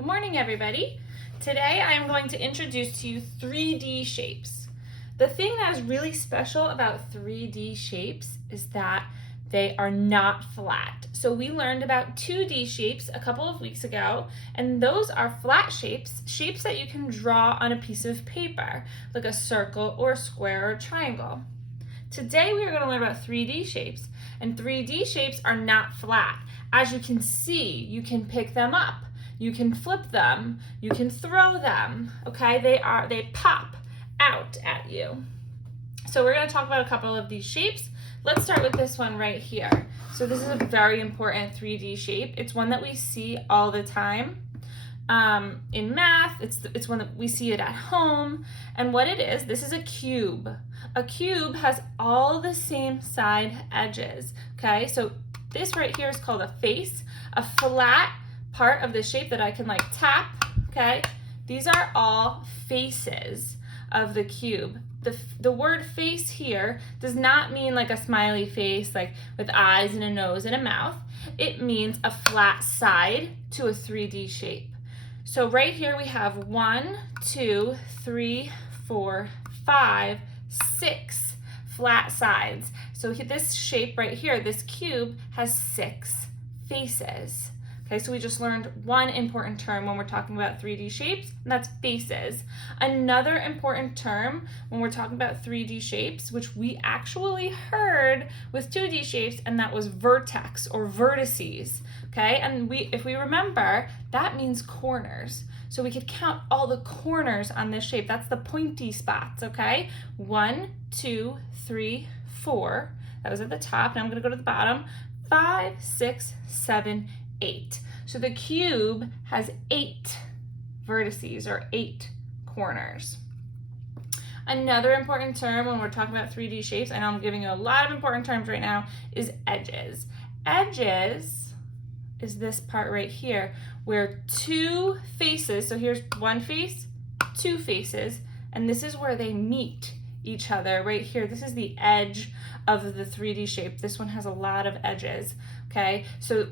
Good morning, everybody. Today I am going to introduce to you 3D shapes. The thing that is really special about 3D shapes is that they are not flat. So we learned about 2D shapes a couple of weeks ago, and those are flat shapes, shapes that you can draw on a piece of paper, like a circle or a square or a triangle. Today we are going to learn about 3D shapes, and 3D shapes are not flat. As you can see, you can pick them up. You can flip them, you can throw them, okay? They pop out at you. So we're gonna talk about a couple of these shapes. Let's start with this one right here. So this is a very important 3D shape. It's one that we see all the time. In math, it's one that we see it at home. And what it is, this is a cube. A cube has all the same side edges, okay? So this right here is called a face, a flat part of the shape that I can like tap, okay? These are all faces of the cube. The word face here does not mean like a smiley face, like with eyes and a nose and a mouth. It means a flat side to a 3D shape. So right here we have 1, 2, 3, 4, 5, 6 flat sides. So this shape right here, this cube, has 6 faces. Okay, so we just learned one important term when we're talking about 3D shapes, and that's faces. Another important term when we're talking about 3D shapes, which we actually heard with 2D shapes, and that was vertex or vertices. Okay, and if we remember, that means corners. So we could count all the corners on this shape. That's the pointy spots, okay? 1, 2, 3, 4. That was at the top. Now I'm gonna go to the bottom. 5, 6, 7, 8. So the cube has 8 vertices or 8 corners. Another important term when we're talking about 3D shapes, I know I'm giving you a lot of important terms right now, is edges. Edges is this part right here where 2 faces, so here's one face, 2 faces, and this is where they meet each other right here. This is the edge of the 3D shape. This one has a lot of edges, okay? So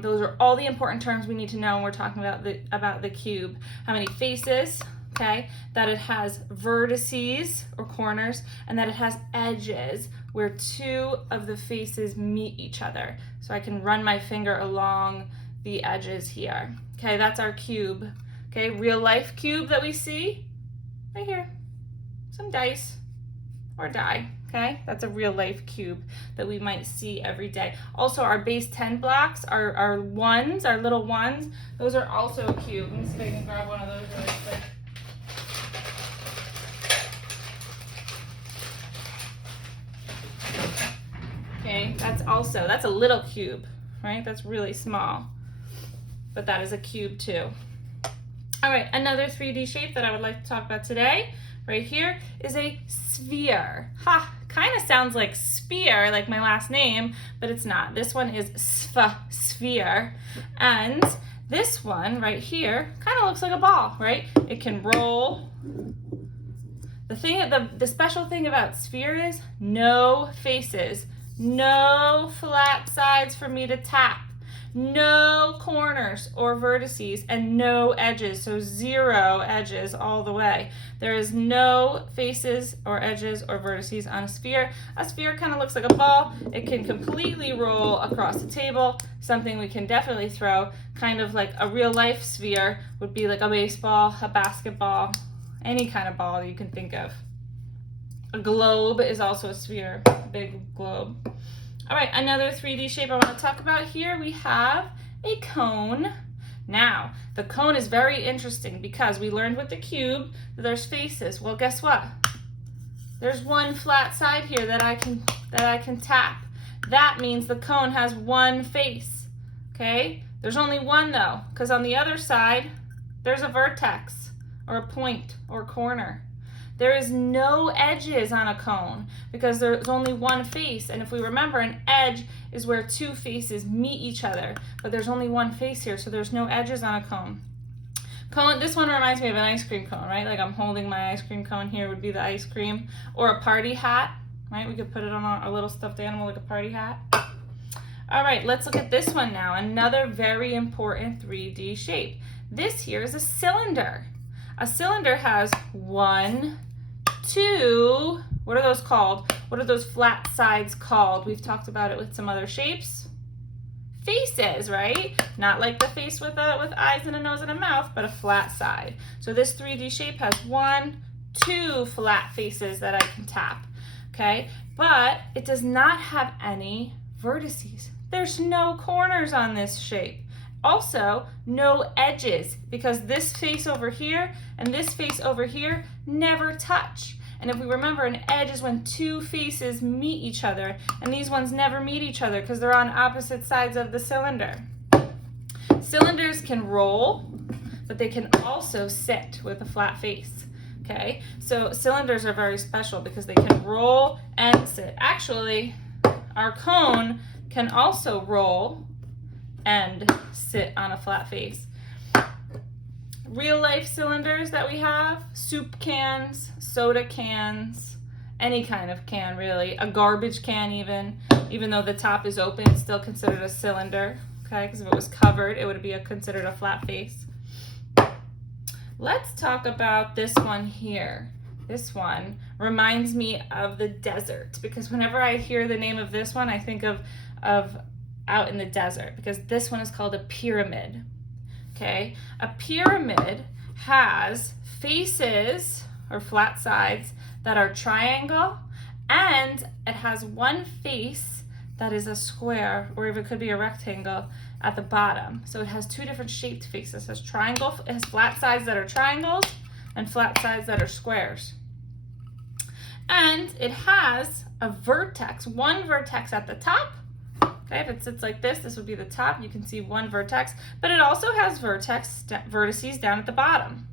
those are all the important terms we need to know when we're talking about the cube. How many faces, okay? That it has vertices or corners, and that it has edges where 2 of the faces meet each other. So I can run my finger along the edges here. Okay, that's our cube. Okay, real life cube that we see right here. Some dice or die, okay? That's a real life cube that we might see every day. Also, our base 10 blocks, our ones, our little ones, those are also a cube. Let me see if I can grab one of those really quick. Okay, that's a little cube, right? That's really small, but that is a cube too. All right, another 3D shape that I would like to talk about today right here is a sphere. Ha, kind of sounds like spear, like my last name, but it's not. This one is sphere. And this one right here kind of looks like a ball, right? It can roll. The special thing about sphere is no faces, no flat sides for me to tap, no corners or vertices, and no edges, so 0 edges all the way. There is no faces or edges or vertices on a sphere. A sphere kind of looks like a ball. It can completely roll across the table, something we can definitely throw, kind of like a real life sphere would be like a baseball, a basketball, any kind of ball you can think of. A globe is also a sphere, a big globe. All right, another 3D shape I want to talk about here, we have a cone. Now, the cone is very interesting because we learned with the cube that there's faces. Well, guess what? There's one flat side here that I can tap. That means the cone has one face, okay? There's only one though, because on the other side, there's a vertex or a point or corner. There is no edges on a cone because there's only one face. And if we remember, an edge is where 2 faces meet each other, but there's only one face here, so there's no edges on a cone. This one reminds me of an ice cream cone, right? Like I'm holding my ice cream cone here would be the ice cream, or a party hat, right? We could put it on a little stuffed animal like a party hat. All right, let's look at this one now. Another very important 3D shape. This here is a cylinder. A cylinder has 1, 2, what are those called? What are those flat sides called? We've talked about it with some other shapes. Faces, right? Not like the face with eyes and a nose and a mouth, but a flat side. So this 3D shape has 1, 2 flat faces that I can tap, okay? But it does not have any vertices. There's no corners on this shape. Also, no edges, because this face over here and this face over here never touch. And if we remember, an edge is when two faces meet each other, and these ones never meet each other because they're on opposite sides of the cylinder. Cylinders can roll, but they can also sit with a flat face. Okay, so cylinders are very special because they can roll and sit. Actually, our cone can also roll and sit on a flat face. Real life cylinders that we have, soup cans, soda cans, any kind of can really, a garbage can even though the top is open, it's still considered a cylinder, okay, because if it was covered, it would be considered a flat face. Let's talk about this one here. This one reminds me of the desert, because whenever I hear the name of this one, I think of out in the desert, because this one is called a pyramid. Okay, a pyramid has faces or flat sides that are triangle, and it has one face that is a square, or even could be a rectangle at the bottom. So it has two different shaped faces. It has triangle, it has flat sides that are triangles and flat sides that are squares. And it has a vertex, one vertex at the top. Okay, if it sits like this would be the top. You can see one vertex, but it also has vertices down at the bottom.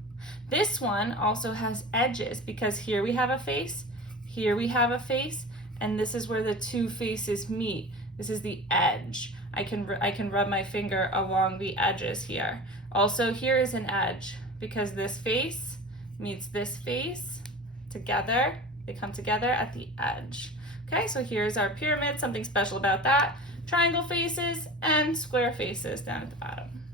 This one also has edges, because here we have a face, here we have a face, and this is where the two faces meet. This is the edge. I can rub my finger along the edges here. Also, here is an edge, because this face meets this face together. They come together at the edge. Okay, so here's our pyramid. Something special about that. Triangle faces and square faces down at the bottom.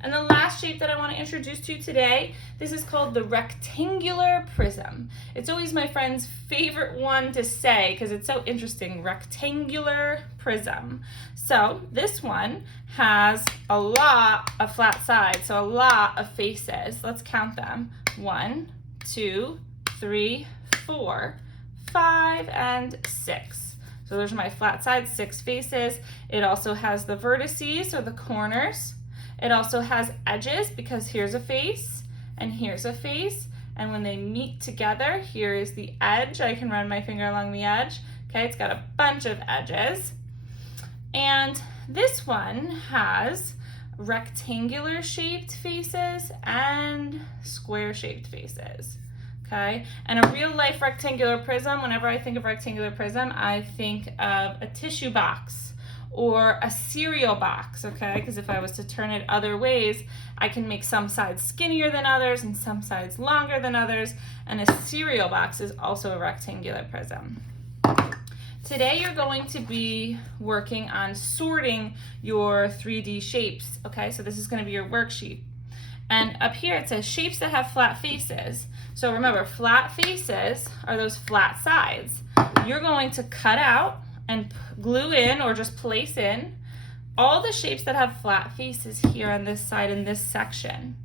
And the last shape that I want to introduce to you today, this is called the rectangular prism. It's always my friend's favorite one to say because it's so interesting, rectangular prism. So this one has a lot of flat sides, so a lot of faces. Let's count them. 1, 2, 3, 4, 5, and 6. So those are my flat sides, 6 faces. It also has the vertices, or the corners. It also has edges, because here's a face and here's a face. And when they meet together, here is the edge. I can run my finger along the edge. Okay, it's got a bunch of edges. And this one has rectangular shaped faces and square shaped faces. Okay, and a real life rectangular prism, whenever I think of rectangular prism, I think of a tissue box or a cereal box, okay? Because if I was to turn it other ways, I can make some sides skinnier than others and some sides longer than others, and a cereal box is also a rectangular prism. Today you're going to be working on sorting your 3D shapes, okay? So this is going to be your worksheet. And up here it says shapes that have flat faces. So remember, flat faces are those flat sides. You're going to cut out and glue in, or just place in, all the shapes that have flat faces here on this side in this section.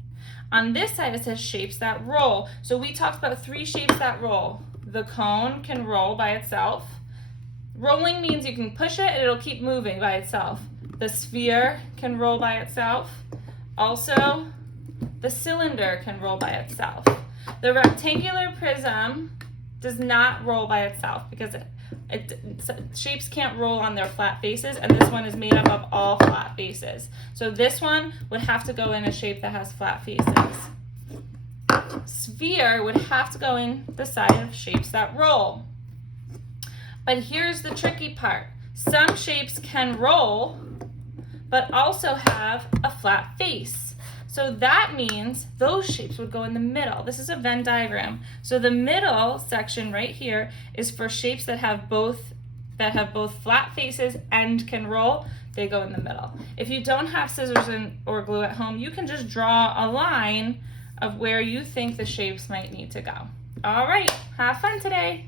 On this side it says shapes that roll. So we talked about 3 shapes that roll. The cone can roll by itself. Rolling means you can push it and it'll keep moving by itself. The sphere can roll by itself. Also, the cylinder can roll by itself. The rectangular prism does not roll by itself, because shapes can't roll on their flat faces, and this one is made up of all flat faces. So this one would have to go in a shape that has flat faces. Sphere would have to go in the side of shapes that roll. But here's the tricky part. Some shapes can roll, but also have a flat face. So that means those shapes would go in the middle. This is a Venn diagram. So the middle section right here is for shapes that have both flat faces and can roll. they go in the middle. If you don't have scissors or glue at home, you can just draw a line of where you think the shapes might need to go. All right, have fun today.